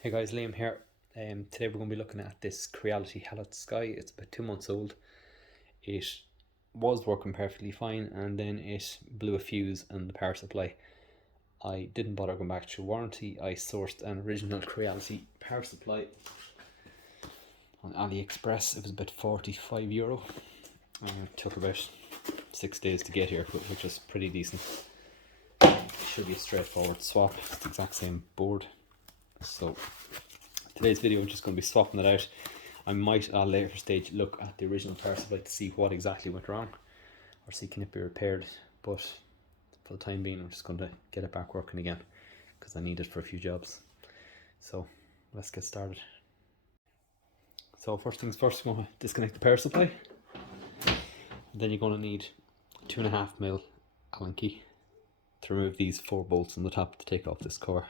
Hey guys, Liam here. Today we're going to be looking at this Creality Halot Sky. It's about 2 months old. It was working perfectly fine and then it blew a fuse in the power supply. I didn't bother going back through warranty. I sourced an original Creality power supply on AliExpress. It was about €45. It took about 6 days to get here, which was pretty decent. It should be a straightforward swap. It's the exact same board. So today's video is just going to be swapping it out. I might at a later stage look at the original power supply to see what exactly went wrong or see can it be repaired, but for the time being I'm just going to get it back working again because I need it for a few jobs. So let's get started. So first things first, I'm going to disconnect the power supply. Then you're going to need 2.5mm Allen key to remove these 4 bolts on the top to take off this cover.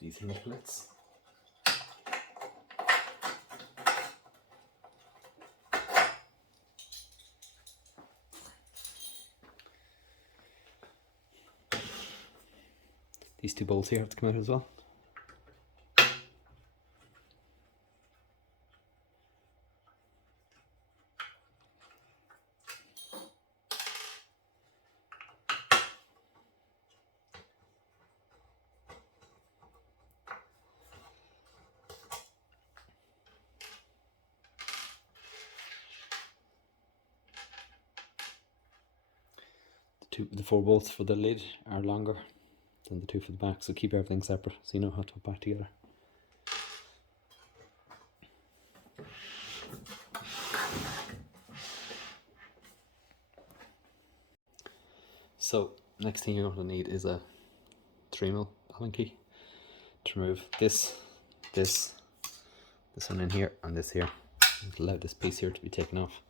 These niplets. These 2 bolts here have to come out as well. The 4 bolts for the lid are longer than the 2 for the back, so keep everything separate so you know how to put it back together. So next thing you're going to need is a 3mm Allen key to remove this one in here and this here. Allow this piece here to be taken off.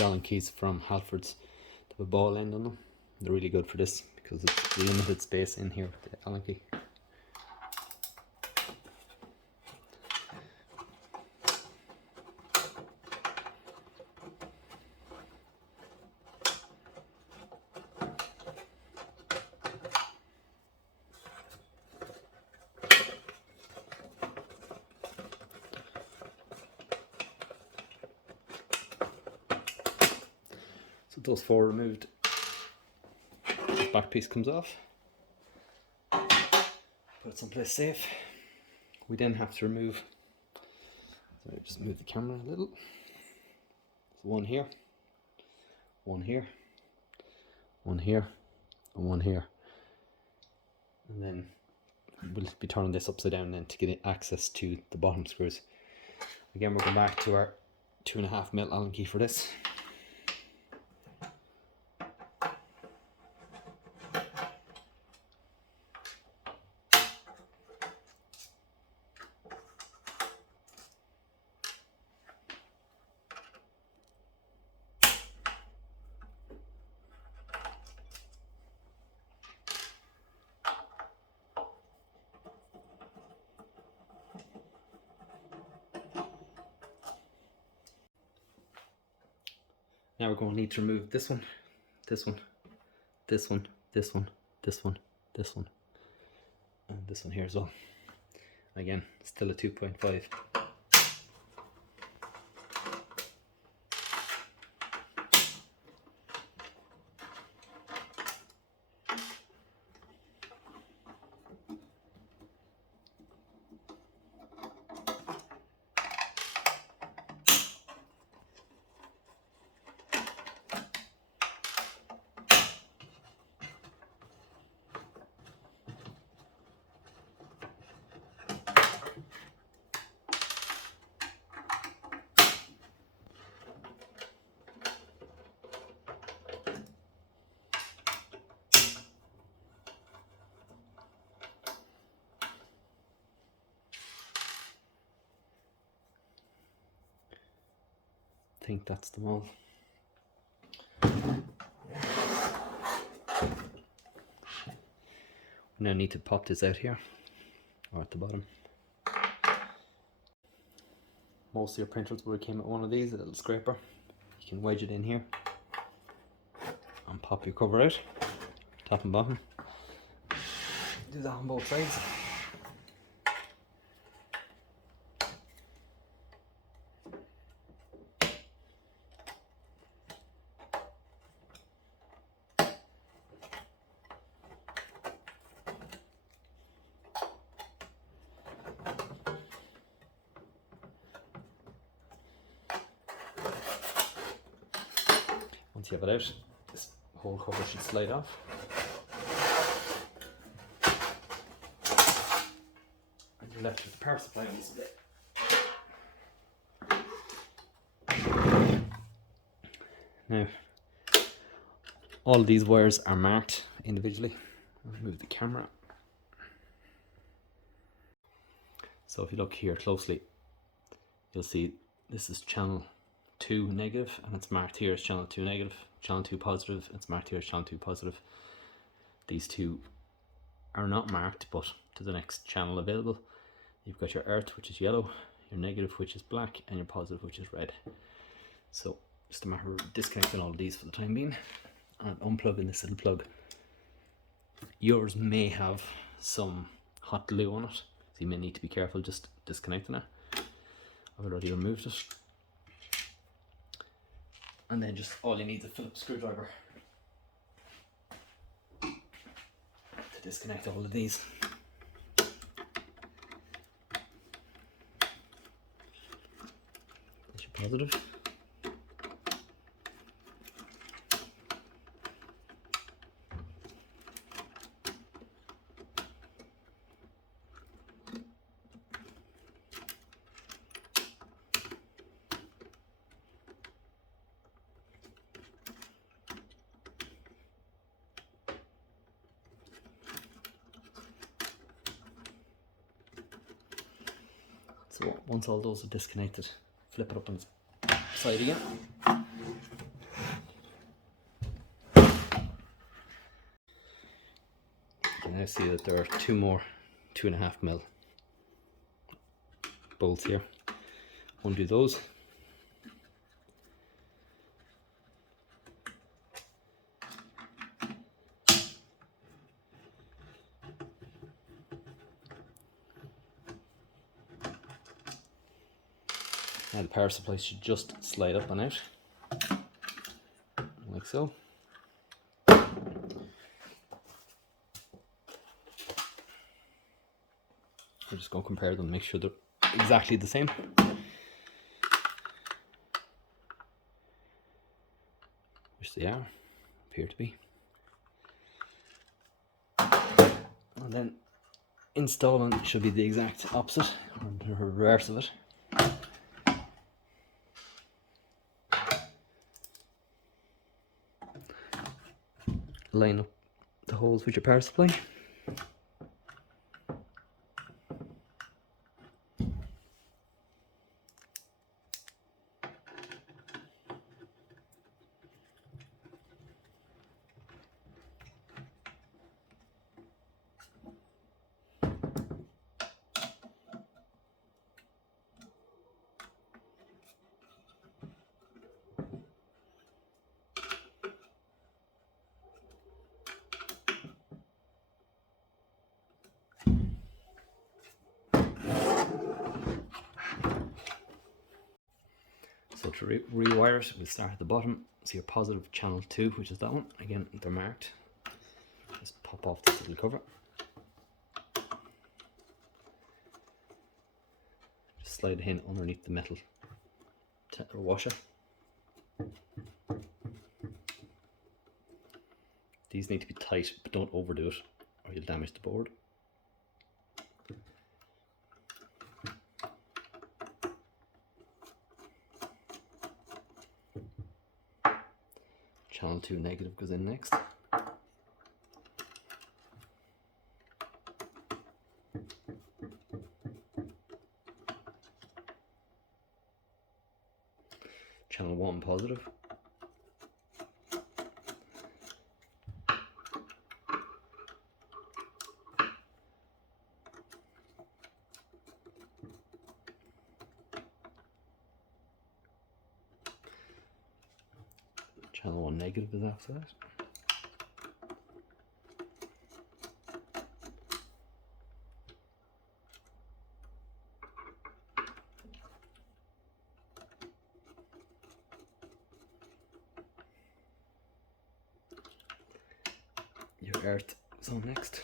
Allen keys from Halfords. They have a ball end on them. They're really good for this because it's limited space in here with the Allen key. So those 4 removed, this back piece comes off, put it someplace safe. We then have to remove, so just move the camera a little. So one here, one here, one here, and one here. And then we'll be turning this upside down then to get access to the bottom screws. Again, we're going back to our 2.5mm Allen key for this. Now we're going to need to remove this one, this one, this one, this one, this one, this one, and this one here as well. Again, still a 2.5. I think that's them all. We now need to pop this out here, or at the bottom. Most of your printers would have came with one of these, a little scraper. You can wedge it in here and pop your cover out, top and bottom. Do that on both sides. Once you have it out, this whole cover should slide off. And you're left with the power supply on display. Now, all of these wires are marked individually. I'll move the camera. So if you look here closely, you'll see this is channel 2 negative, and it's marked here as channel 2 negative, channel 2 positive, it's marked here as channel 2 positive. These two are not marked, but to the next channel available. You've got your earth, which is yellow, your negative, which is black, and your positive, which is red. So just a matter of disconnecting all of these for the time being and unplugging this little plug. Yours may have some hot glue on it, so you may need to be careful just disconnecting it. I've already removed it. And then just all you need is a Phillips screwdriver to disconnect all of these. That's your positive. So once all those are disconnected, flip it up on its side again. You can now see that there are two more 2.5mm bolts here. Undo those. Now the power supply should just slide up and out, like so. We're just going to compare them, make sure they're exactly the same. Which they are, appear to be. And then installing should be the exact opposite, or the reverse of it. Line up the holes with your power supply. to rewire it, we'll start at the bottom. So your positive channel 2, which is that one. Again, they're marked. Just pop off this little cover. Just slide it in underneath the metal washer. These need to be tight, but don't overdo it or you'll damage the board. Channel 2 negative goes in next. Channel 1 positive. Channel 1 negative is after that. Your earth is on next.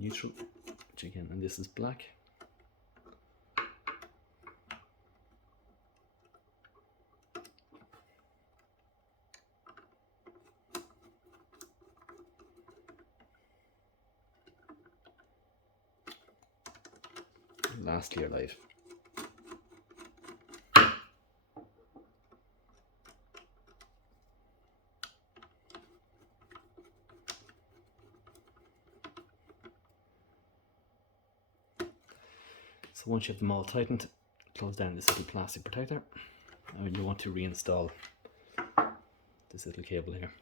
Neutral, which again, and this is black. And lastly, your light. So once you have them all tightened, close down this little plastic protector, and you want to reinstall this little cable here.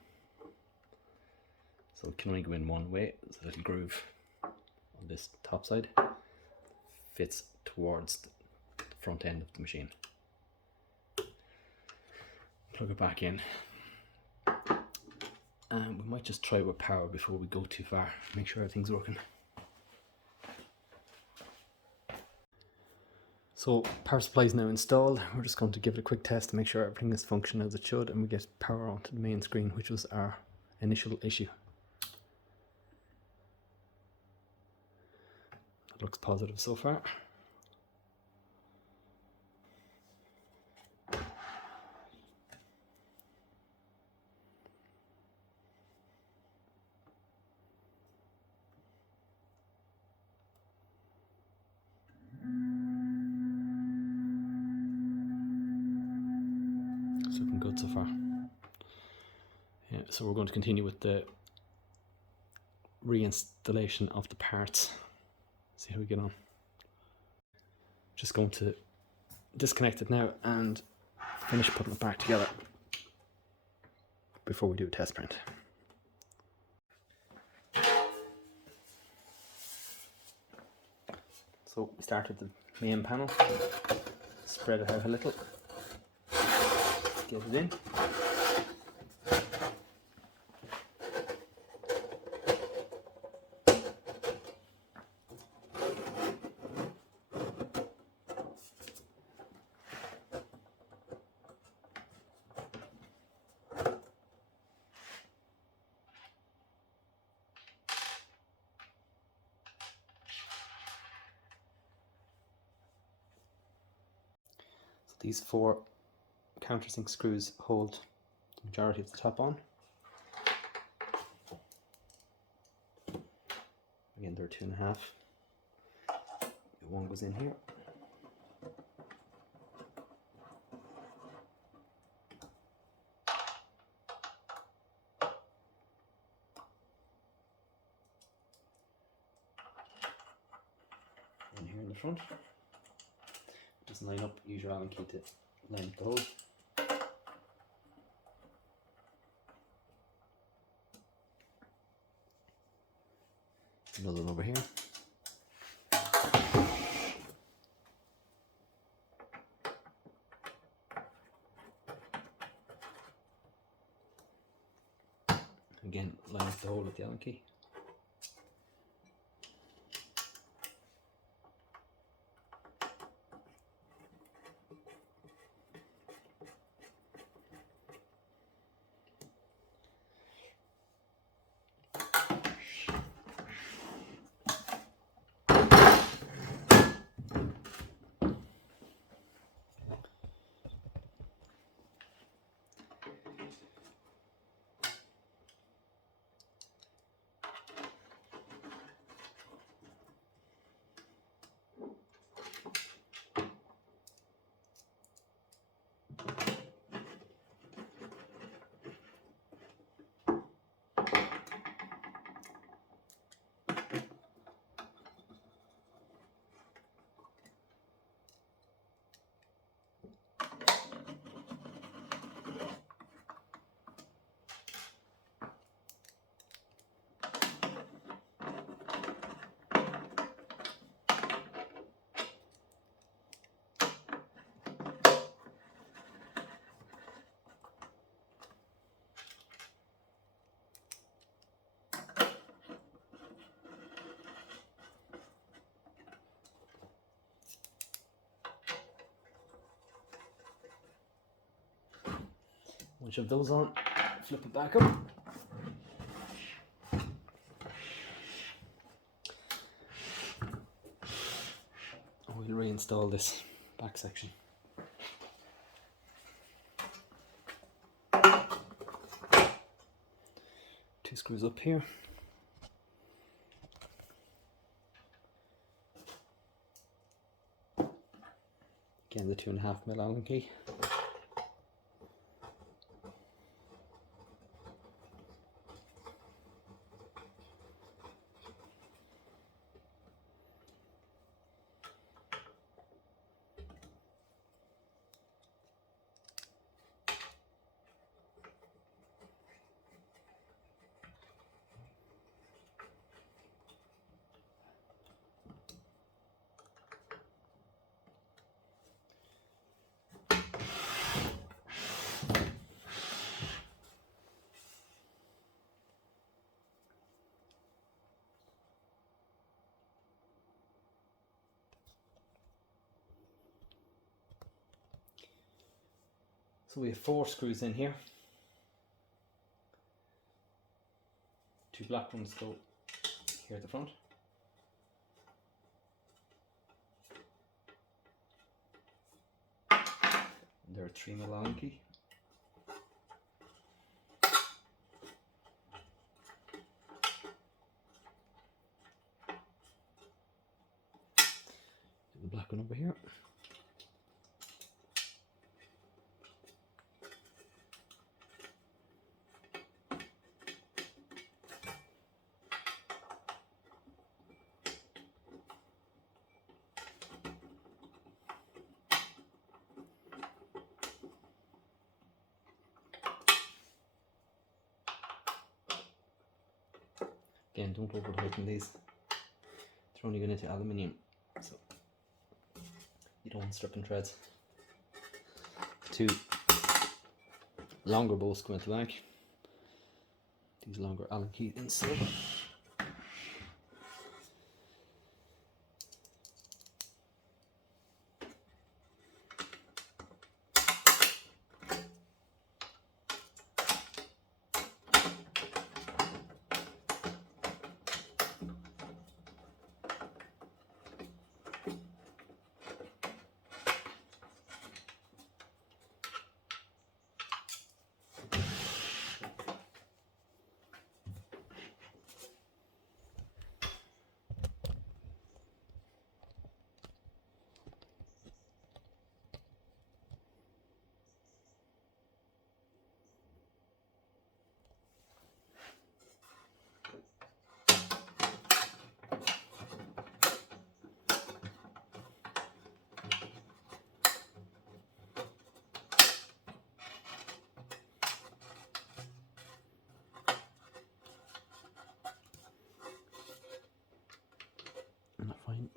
So it can only go in one way. There's a little groove on this top side, fits towards the front end of the machine. Plug it back in, and we might just try it with power before we go too far. Make sure everything's working. So power supply is now installed. We're just going to give it a quick test to make sure everything is functioning as it should, and we get power onto the main screen, which was our initial issue. That looks positive so far. It's looking good so far. Yeah, so we're going to continue with the reinstallation of the parts. See how we get on. Just going to disconnect it now and finish putting it back together before we do a test print. So we start with the main panel, spread it out a little, get it in. These 4 countersink screws hold the majority of the top on. Again, they're 2.5. One goes in here. And here in the front. Just line up, use your Allen key to line up the hole. Another one over here. Again, line up the hole with the Allen key. Once you have those on, flip it back up. We'll reinstall this back section. Two screws up here. Again, the 2.5mm Allen key. So we have 4 screws in here. 2 black ones go here at the front. And there are 3mm Allen key. The black one over here. Again, don't over tighten these. They're only going into aluminium, so you don't want stripping threads. The 2 longer bolts go into the back. These longer Allen keys inside.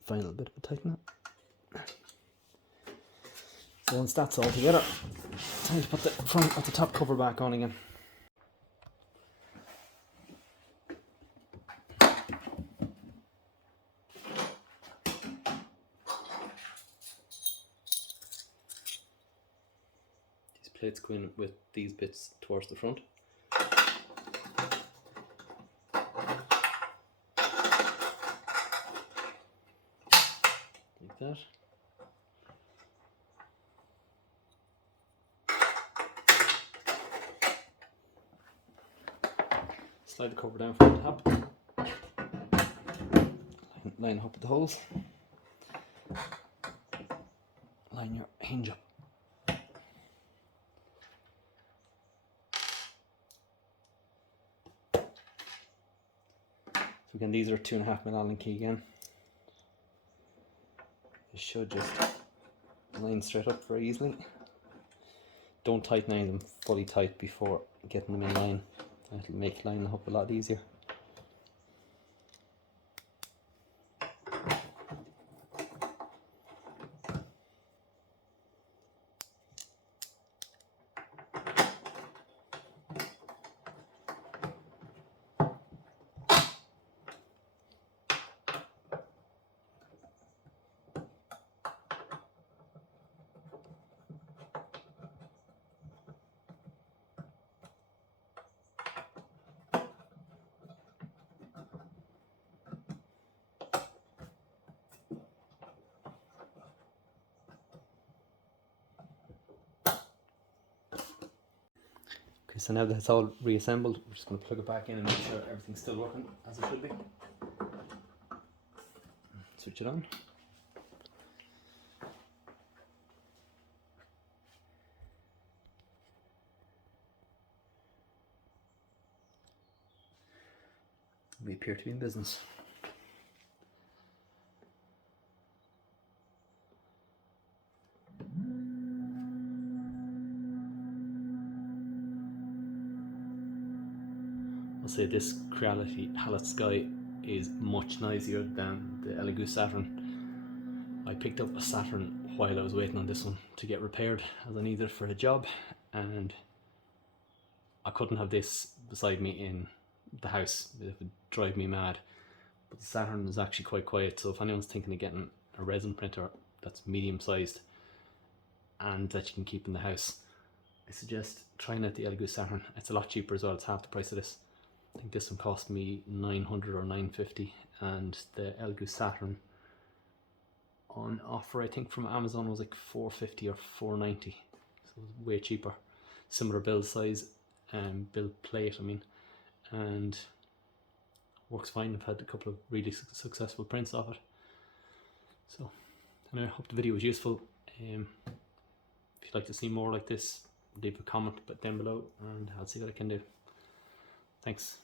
Final bit of a tighten up. So once that's all together, time to put the front at the top cover back on again. bits go in with these bits towards the front. Like that. Slide the cover down from the top. Line up with the holes. Line your hinge up. So again, these are 2.5mm Allen key again. You should just line straight up very easily. Don't tighten them fully tight before getting them in line. That'll make lining up a lot easier. Okay, so now that it's all reassembled, we're just going to plug it back in and make sure everything's still working as it should be. Switch it on. We appear to be in business. I'll say this Creality Halot Sky is much noisier than the Elegoo Saturn. I picked up a Saturn while I was waiting on this one to get repaired, as I needed it for a job, and I couldn't have this beside me in the house. It would drive me mad. But the Saturn is actually quite quiet, so if anyone's thinking of getting a resin printer that's medium sized and that you can keep in the house, I suggest trying out the Elegoo Saturn. It's a lot cheaper as well. It's half the price of this. I think this one cost me 900 or 950, and the Elegoo Saturn on offer I think from Amazon was like 450 or 490, so it was way cheaper. Similar build size and build plate, I mean, and works fine. I've had a couple of really successful prints of it. So anyway, I hope the video was useful. If you'd like to see more like this, leave a comment down below and I'll see what I can do. Thanks.